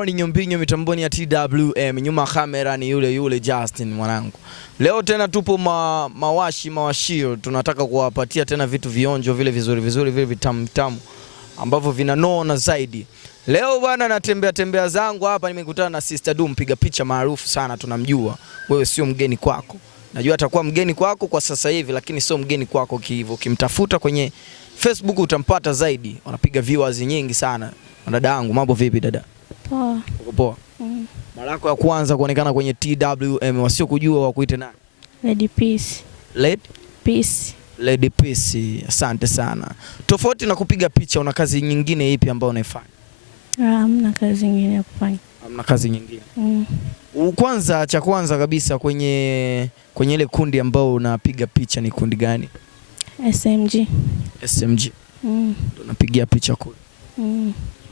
Ronnie Nyombinyo mitamboni ya TWM, nyuma kamera ni yule Justin mwanangu. Leo tena tupo mawashio, tunataka kuwapatia tena vitu vionjo vile vizuri vile vitamu ambavyo vinanona zaidi. Leo bwana natembea zangu hapa, nimekutana na Sister Du, mpiga picha maarufu sana, tunamjua. Wewe sio mgeni kwako. Najua atakuwa mgeni kwako kwa sasa hivi, lakini sio mgeni kwako hivyo. Ukimtafuta kwenye Facebook utampata zaidi. Wanapiga viewers nyingi sana. Dada yangu, mambo vipi dada? Poa. Uko poa? Mara yako ya kwanza kuonekana kwenye TWM, wasio kujua wakuite nani? Lady Peace. Lady Peace. Asante sana. Tofauti na kupiga picha, una kazi nyingine ipi ambayo unaifanya? Hamna kazi nyingine ya kufanya. Hamna kazi nyingine. Kwanza cha kwanza kabisa kwenye ile kundi ambao unapiga picha ni kundi gani? SMG. Ndio napigia picha kule.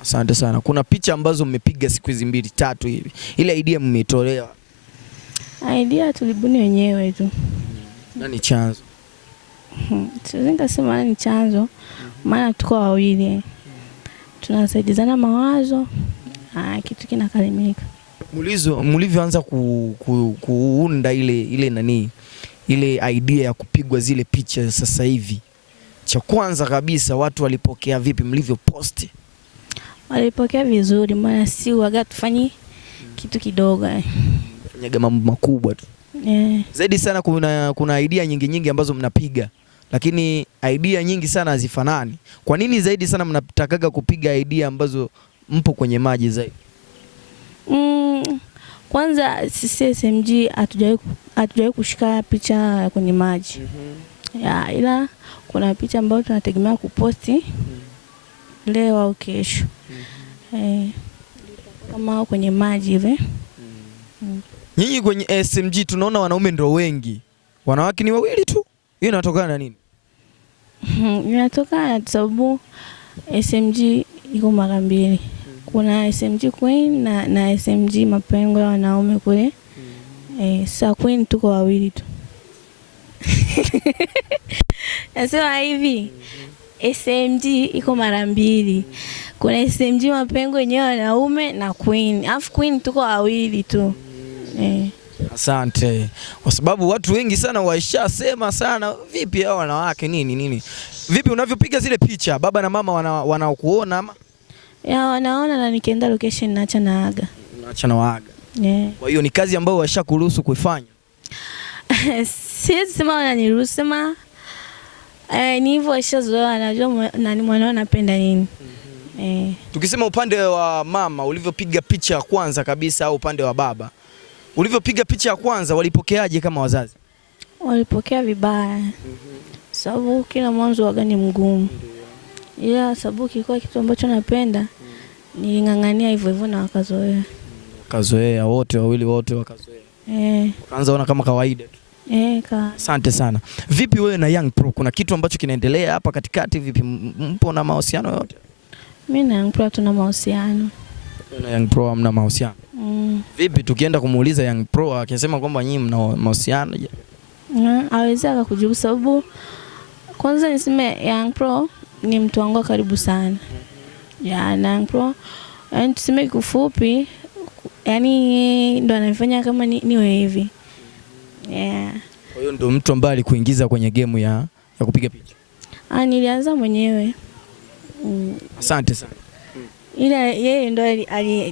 Asante sana. Kuna picha ambazo mmepiga siku hizi 2-3 hivi. Ile idea mmetolewa? Idea tulibuni wenyewe tu. Nani chanzo? Siwezi kusema nani chanzo. Maana tuko wawili. Tunasaidizana mawazo. Kitu kinakalimika. Mlivyoanza kuunda ile idea ya kupigwa zile picha sasa hivi, cha kwanza kabisa watu walipokea vipi mlivyoposti? Walipokea vizuri, maana si waga tufanyi kitu kidogo. Fanyaga mambo makubwa tu. Zaidi sana kuna idea nyingi ambazo mnapiga, lakini idea nyingi sana hazifanani. Kwa nini zaidi sana mnatakaga kupiga idea ambazo mpo kwenye maji zaidi? Kwanza sisi SMG hatujawahi kushika picha kwenye maji. Ila kuna picha ambayo tunategemea kuposti leo au kesho. Kama kwenye maji hivi. Nyinyi kwenye SMG tunaona wanaume ndio wengi. Wanawake ni wawili tu. Hiyo inatokana na nini? Inatokana sababu SMG iko mara mbili. Kuna SMG Queen na SMG mapengo ya wanaume kule. Sasa Queen tuko wawili tu. Nasema hivi, SMG iko mara mbili. Kuna SMG mapengo yenyewe wanaume na Queen. Alafu Queen tuko wawili tu. Asante. Kwa sababu watu wengi sana waishasema sana vipi hao wanawake nini. Vipi unavyopiga zile picha, baba na mama wanaokuona ama? Wanaona, na nikienda location naacha naaga. Unaacha na waaga. Kwa hiyo ni kazi ambayo washakuruhusu kuifanya? Siwezi sema wananiruhusu, sema ni hivyo, washazoea, anajua nani mwanao anapenda nini. Tukisema upande wa mama ulivyopiga picha ya kwanza kabisa, au upande wa baba ulivyopiga picha ya kwanza, walipokeaje kama wazazi? Walipokea vibaya. Sababu kila mwanzo waga ni mgumu. Ila sababu kilikuwa kitu ambacho napenda, nilingangania hivyo na wakazoea. Wakazoea wote wawili wakazoea. Wakaanza ona kama kawaida tu. Asante sana. Vipi wewe na Young Pro, kuna kitu ambacho kinaendelea hapa katikati vipi? Mpo na mahusiano yote? Mimi na Young Pro tuna mahusiano. Na Young Pro hamna mahusiano? Vipi tukienda kumuuliza Young Pro akisema kwamba nyinyi mna mahusiano je? Hawezi akakujibu, sababu kwanza niseme Young Pro ni mtu wangu karibu sana. Na Young Pro, yani tuseme kifupi, yani ndo anafanya kama niwe hivi. Kwa hiyo ndo mtu ambaye alikuingiza kwenye game ya kupiga picha? Nilianza mwenyewe. Asante sana. Ila yeye ndo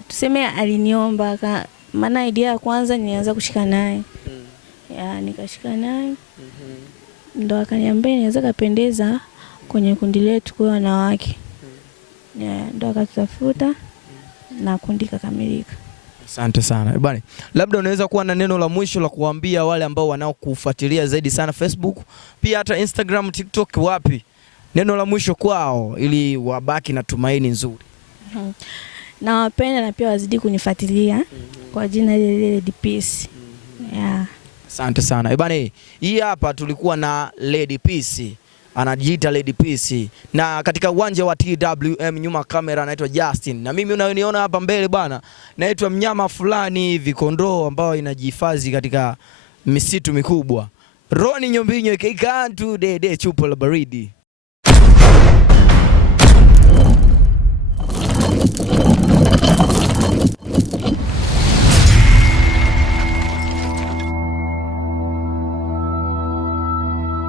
tuseme aliniomba, maana idea ya kwanza nilianza kushika naye. Nikashika naye. Ndo akaniambia inaweza kapendeza kwenye kundi letu kwa wanawake. Ndo akatafuta na kundi kakamilika. Asante sana. Bwana, labda unaweza kuwa na neno la mwisho la kuambia wale ambao wanaokufuatilia zaidi sana Facebook, pia hata Instagram, TikTok, wapi? Neno la mwisho kwao ili wabaki na tumaini nzuri. Nawapenda na pia wazidi kunifuatilia kwa jina Lady Peace. Asante sana. Bwana, hii hapa tulikuwa na Lady Peace. Anajiita Lady Peace. Na katika uwanja wa TWM nyuma kamera anaitwa Justin. Na mimi unayoniona hapa mbele bwana, naitwa mnyama fulani hivi, kondoo ambao inajihifadhi katika misitu mikubwa. Ronnie Nyombinyo Kantu Dede chupo la baridi.